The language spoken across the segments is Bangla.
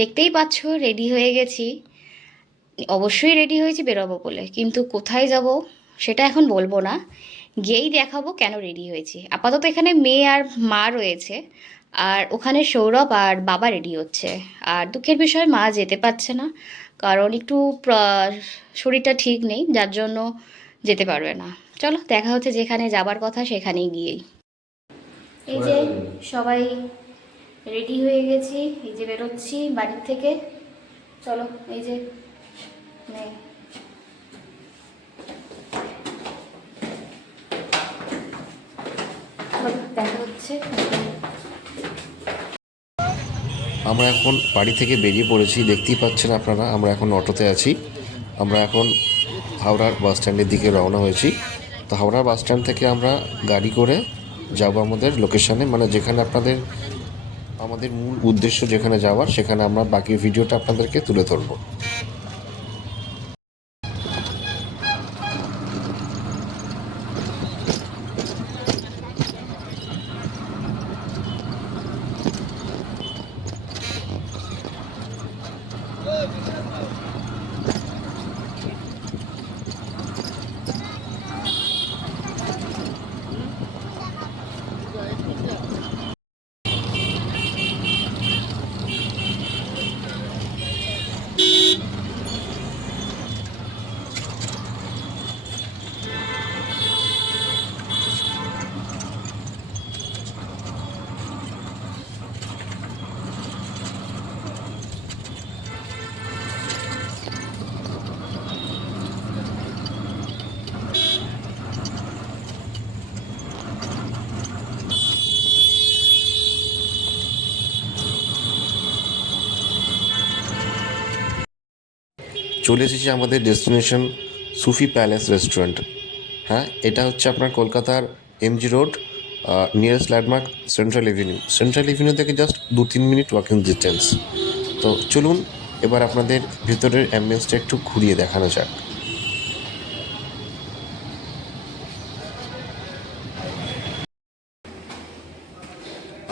দেখতেই পাচ্ছ রেডি হয়ে গেছি। অবশ্যই রেডি হয়েছি বেরোবো বলে, কিন্তু কোথায় যাব সেটা এখন বলবো না, গিয়েই দেখাবো কেন রেডি হয়েছি। আপাতত এখানে মেয়ে আর মা রয়েছে, আর ওখানে সৌরভ আর বাবা রেডি হচ্ছে। আর দুঃখের বিষয় মা যেতে পারছে না, কারণ একটু শরীরটা ঠিক নেই, যার জন্য যেতে পারবে না। চলো দেখা হচ্ছে যেখানে যাবার কথা সেখানেই গিয়েই। এই যে সবাই রেডি হয়ে গেছি, এই যে বেরোচ্ছি বাড়ির থেকে। চলো এই যে মানে দেখা হচ্ছে। আমরা এখন বাড়ি থেকে বেরিয়ে পড়েছি, দেখতেই পাচ্ছেন আপনারা। আমরা এখন অটোতে আছি। আমরা এখন হাওড়ার বাস স্ট্যান্ডের দিকে রওনা হয়েছি। তো হাওড়া বাস স্ট্যান্ড থেকে আমরা গাড়ি করে যাব আমাদের লোকেশানে, মানে যেখানে আমাদের মূল উদ্দেশ্য যেখানে যাওয়ার, সেখানে আমরা বাকি ভিডিওটা আপনাদেরকে তুলে ধরবো। চলে এসেছি আমাদের ডেস্টিনেশন সুফি প্যালেস রেস্টুরেন্ট। হ্যাঁ, এটা হচ্ছে আপনার কলকাতার MG road, nearest landmark central Avenue থেকে জাস্ট 2-3 মিনিট ওয়াকিং ডিস্টেন্স। তো চলুন এবার আপনাদের ভিতরের অ্যাম্বিয়েন্সটা একটু ঘুরিয়ে দেখানো যাক।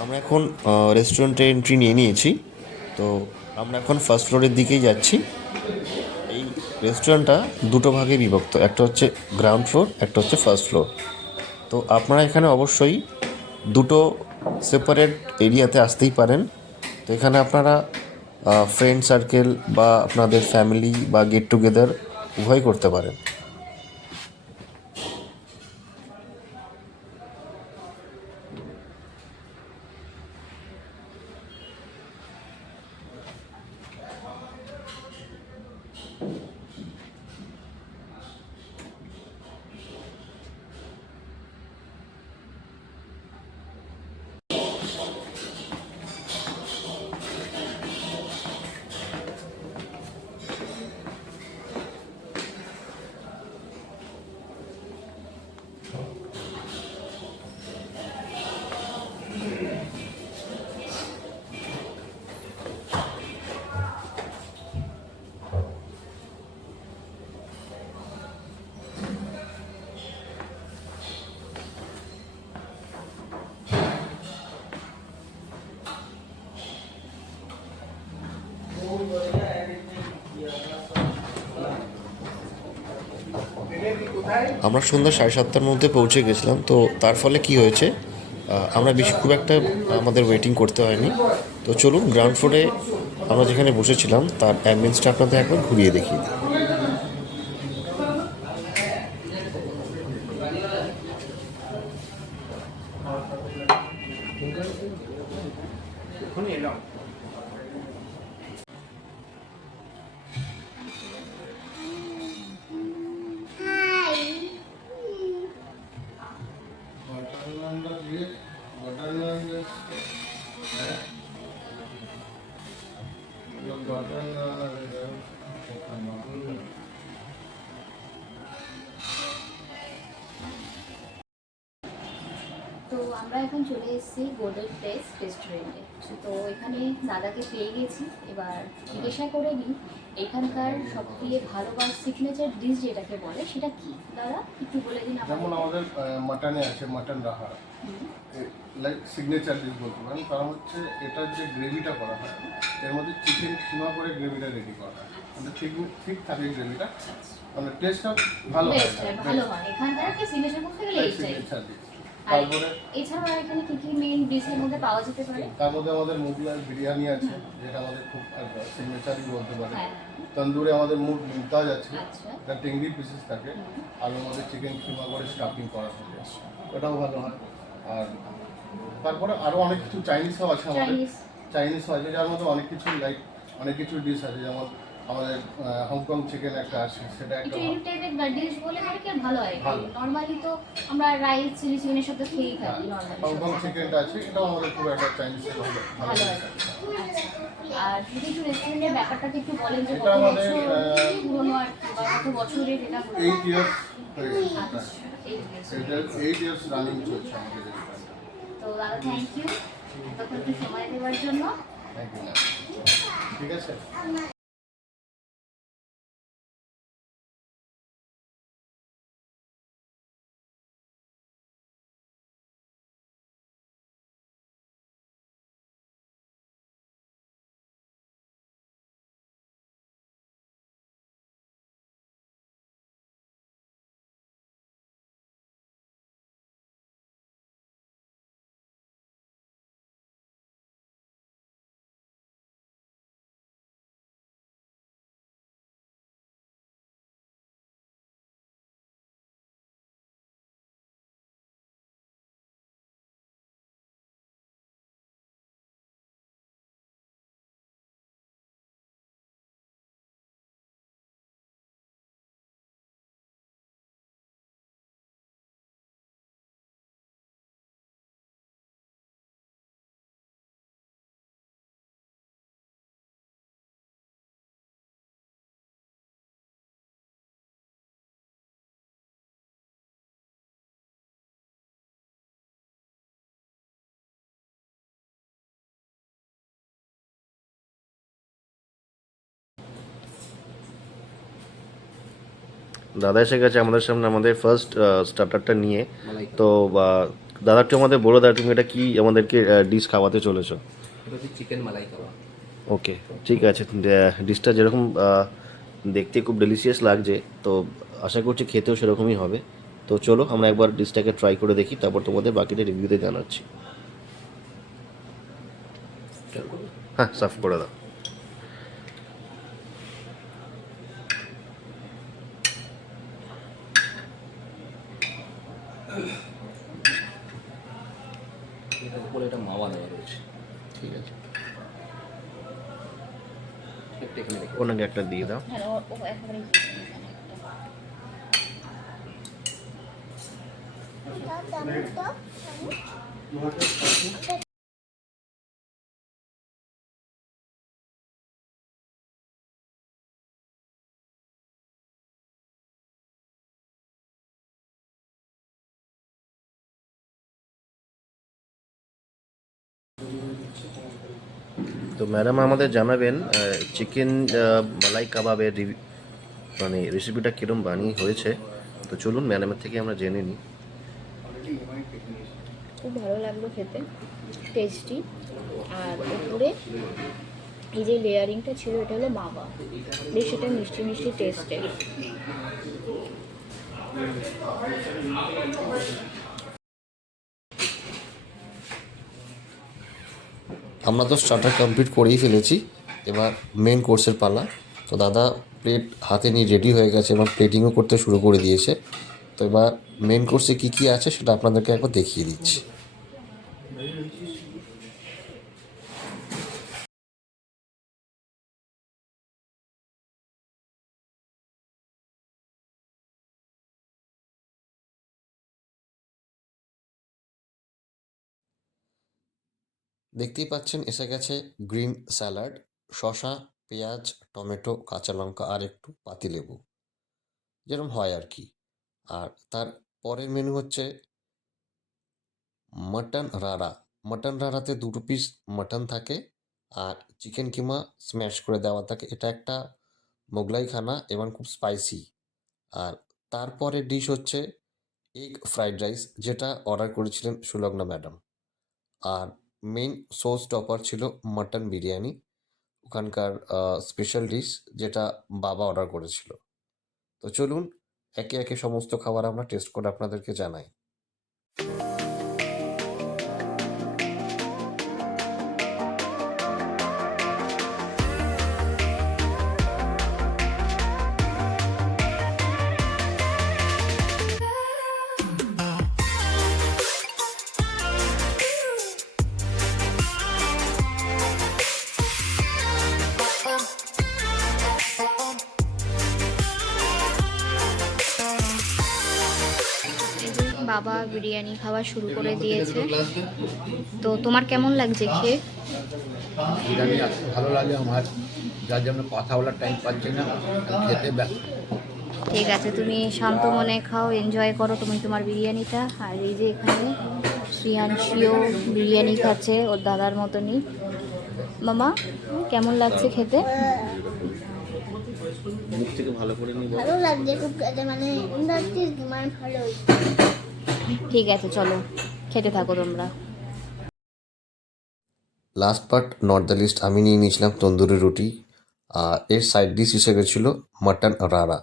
আমরা এখন রেস্টুরেন্টে এন্ট্রি নিয়ে নিয়েছি। তো আমরা এখন ফার্স্ট ফ্লোরের দিকেই যাচ্ছি। এই রেস্টুরেন্টটা দুটো ভাগে বিভক্ত, একটা হচ্ছে গ্রাউন্ড ফ্লোর, একটা হচ্ছে ফার্স্ট ফ্লোর। তো আপনারা এখানে অবশ্যই দুটো সেপারেট এরিয়াতে আসতেই পারেন। তো এখানে আপনারা ফ্রেন্ড সার্কেল বা আপনাদের ফ্যামিলি বা গেট টুগেদার উভয় করতে পারেন। আমরা সন্ধ্যা 7:30টার মধ্যে পৌঁছে গেছিলাম। তো তার ফলে কি হয়েছে, আমরা বেশি খুব একটা আমাদের ওয়েটিং করতে হয়নি। তো চলুন গ্রাউন্ড ফ্লোরে আমরা যেখানে বসেছিলাম তার অ্যাম্বিয়েন্সটা আপনাদের একবার ঘুরিয়ে দেখিয়ে দিই। তো আমরা এখন চলে এসেছি গোল্ডেন প্লেস রেস্টুরেন্টে। তো এখানে দাদাকে পেয়ে গেছি, এবার জিজ্ঞাসা করে নিই এখানকার সবথেকে ভালো বা সিগনেচার ডিশ যেটাকে বলে সেটা কি দাদা একটু বলে দিন যেমন আমাদের। আমাদের মাটনে আছে মাটন রাহা, লাইক সিগনেচার ডিশ বলতে পারেন। কারণ হচ্ছে এটার যে গ্রেভিটা করা হয় এর মধ্যে চিকেন কিমা করে গ্রেভিটা রেডি করা হয়, মানে ঠিক ঠিক থাকে গ্রেভিটা, মানে টেস্টটা ভালো হয়। বেস্ট হয়, ভালো হয় এখানকার একটা সিগনেচার বলতে গেলে এইটাই। Signature dish. আর তারপরে এছাড়া এখানে কি কি মেইন ডিশের মধ্যে পাওয়া যেতে পারে? তার মধ্যে আমাদের মুগলাই বিরিয়ানি আছে, যেটা আমাদের খুব সিগনেচারই বলতে পারে। হ্যাঁ। তন্দুরে আমাদের মুগ মুমতাজ আছে, আচ্ছা। এটা টেংরি পিসেস থাকে, আর ওর মধ্যে চিকেন কিমা করে স্টাফিং করা থাকে, ওটাও ভালো হয়। আর তারপরে আরও অনেক কিছু চাইনিজও আছে আমাদের, চাইনিজ চাইনিজও আছে যার মধ্যে অনেক কিছু লাইক অনেক কিছু ডিশ আছে, যেমন আমাদের হংকং চিকেন একটা আছে, সেটা একটা একটু ইউনিক টাইপের ডিশ বলে মানে কি আর ভালো হয়। ভালো। নর্মালি তো আমরা রাইস চিলি চিকেনের সাথে খেয়েই থাকি নর্মালি। হংকং চিকেনটা আছে, এটাও আমাদের খুব একটা চাইনিজের ভালো ভালো হয়। আর যদি একটু রেস্টুরেন্টের ব্যাপারটাকে একটু বলেন যে এটা কত আমাদের, বছর পুরনো আর কি, বা কত বছরের এটা পুরনো? 8 ইয়ার্স হয়ে গেছে। আচ্ছা, এই এটা 8 ইয়ার্স রানিং চলছে আমাদের এই ব্র্যান্ড। তো দাদা থ্যাংক ইউ এতক্ষণ একটু সময় দেওয়ার জন্য। Thank you. ঠিক আছে। দাদা এসে গেছে আমাদের সামনে আমাদের ফার্স্ট স্টার্টারটা নিয়ে। তো দাদা একটু আমাদের বলো, দাদা তুমি এটা কি আমাদেরকে ডিশ খাওয়াতে চলেছো? এটা হচ্ছে চিকেন মালাই কাবাব। ওকে, ঠিক আছে। ডিশটা যেরকম দেখতে খুব ডেলিশিয়াস লাগছে, তো আশা করছি খেতেও সেরকমই হবে। তো চলো আমরা একবার ডিশটাকে ট্রাই করে দেখি, তারপর তোমাদের বাকিটা রিভিউতে জানাচ্ছি। হ্যাঁ, সার্ভ করে দাও। এটার উপরে এটা মাওয়া দেওয়া রয়েছে। ঠিক আছে, একটা এখানে রেখে ওনাকে একটা দিয়ে দাও। হ্যাঁ ও একেবারে তো ম্যাডাম আমাদের জানাবেন চিকেন মালাই কাবাবের মানে রেসিপিটা কীরকম বানিয়ে হয়েছে। তো চলুন ম্যাডামের থেকে আমরা জেনে নিই। খুব ভালো লাগলো খেতে, টেস্টি। আর উপরে এই যে লেয়ারিংটা ছিল এটা হলো মাওয়া, বেশ এটা মিষ্টি মিষ্টি টেস্টের। আমরা তো স্টার্টার কমপ্লিট করেই ফেলেছি, এবার মেন কোর্সের পালা। তো দাদা প্লেট হাতে নিয়ে রেডি হয়ে গেছে এবং প্লেটিংও করতে শুরু করে দিয়েছে। তো এবার মেন কোর্সে কী কী আছে সেটা আপনাদেরকে একবার দেখিয়ে দিচ্ছি। দেখতেই পাচ্ছেন এসে গেছে গ্রিন স্যালাড, শসা, পেঁয়াজ, টমেটো, কাঁচা লঙ্কা আর একটু পাতিলেবু, যেরকম হয় আর কি। আর তার পরের মেনু হচ্ছে মাটন রাড়া। মাটন রাড়াতে 2 পিস মাটন থাকে আর চিকেন কিমা স্ম্যাশ করে দেওয়া থাকে। এটা একটা মোগলাই খানা এবং খুব স্পাইসি। আর তারপরে ডিশ হচ্ছে এগ ফ্রাইড রাইস, যেটা অর্ডার করেছিলেন সুলগ্না ম্যাডাম। আর মেইন সোর্স টপার ছিল মাটন বিরিয়ানি, ওখানকার স্পেশাল ডিশ, যেটা বাবা অর্ডার করেছিল। তো চলুন একে একে সমস্ত খাবার আমরা টেস্ট করে আপনাদেরকে জানাই। এই যে বাবা বিরিয়ানি খাওয়া শুরু করে দিয়েছে। তো তোমার কেমন লাগছে খেয়ে? বিরিয়ানি এত ভালো লাগে আমার, যার জন্য কথা বলার টাইম পাচ্ছি না, আমি খেতে ব্যস্ত। ঠিক আছে, তুমি শান্ত মনে খাও, এনজয় করো তুমি তোমার বিরিয়ানিটা। আর এই যে এখানে শ্রিয়াংশীও বিরিয়ানি খাচ্ছে ওর দাদার মতনই। মামা কেমন লাগছে খেতে? মুখ থেকে ভালো করে নিব। ভালো লাগছে খুব খেতে, মানে ইন্ডাস্ট্রিজ মানে ভালো। ঠিক আছে, চলো খেতে থাকো তোমরা। Last but not the least, আমি নিয়ে নিয়েছিলাম তন্দুরি রুটি, আর এর সাইড ডিশ হিসেবে ছিল মাটন রাড়া।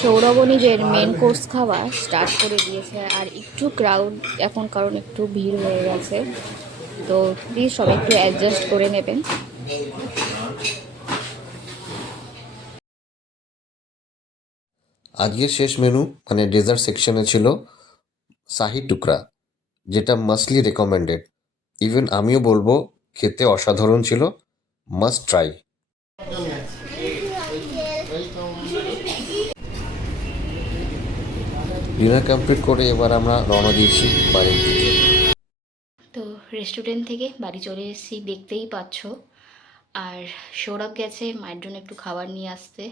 সৌরভ নিজের মেন কোর্স খাওয়া স্টার্ট করে দিয়েছে। আর একটু ক্রাউড এখন, কারণ একটু ভিড় হয়ে গেছে, তো প্লিজ সবাই একটু অ্যাডজাস্ট করে নেবেন। আজকের শেষ মেনু মানে ডেজার্ট সেকশনে ছিল শাহি টুকরা, যেটা মাস্টলি রেকমেন্ডেড। ইভেন আমিও বলবো খেতে অসাধারণ ছিল, মাস্ট ট্রাই। ডিনার কমপ্লিট করে এবার আমরা রওনা দিয়েছি বাড়ির দিকে। তো রেস্টুরেন্ট থেকে বাড়ি চলে এসেছি, দেখতেই পাচ্ছ। আর সৌরভ গেছে মায়ের জন্য একটু খাবার নিয়ে আসতে।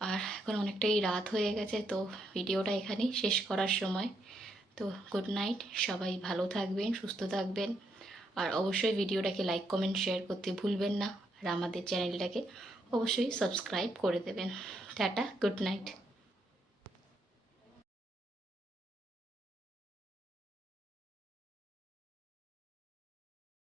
আর এখন অনেকটাই রাত হয়ে গেছে, তো ভিডিওটা এখানেই শেষ করার সময়। তো গুড নাইট, সবাই ভালো থাকবেন, সুস্থ থাকবেন। আর অবশ্যই ভিডিওটাকে লাইক কমেন্ট শেয়ার করতে ভুলবেন না। আর আমাদের চ্যানেলটাকে অবশ্যই সাবস্ক্রাইব করে দেবেন। Tata, good night.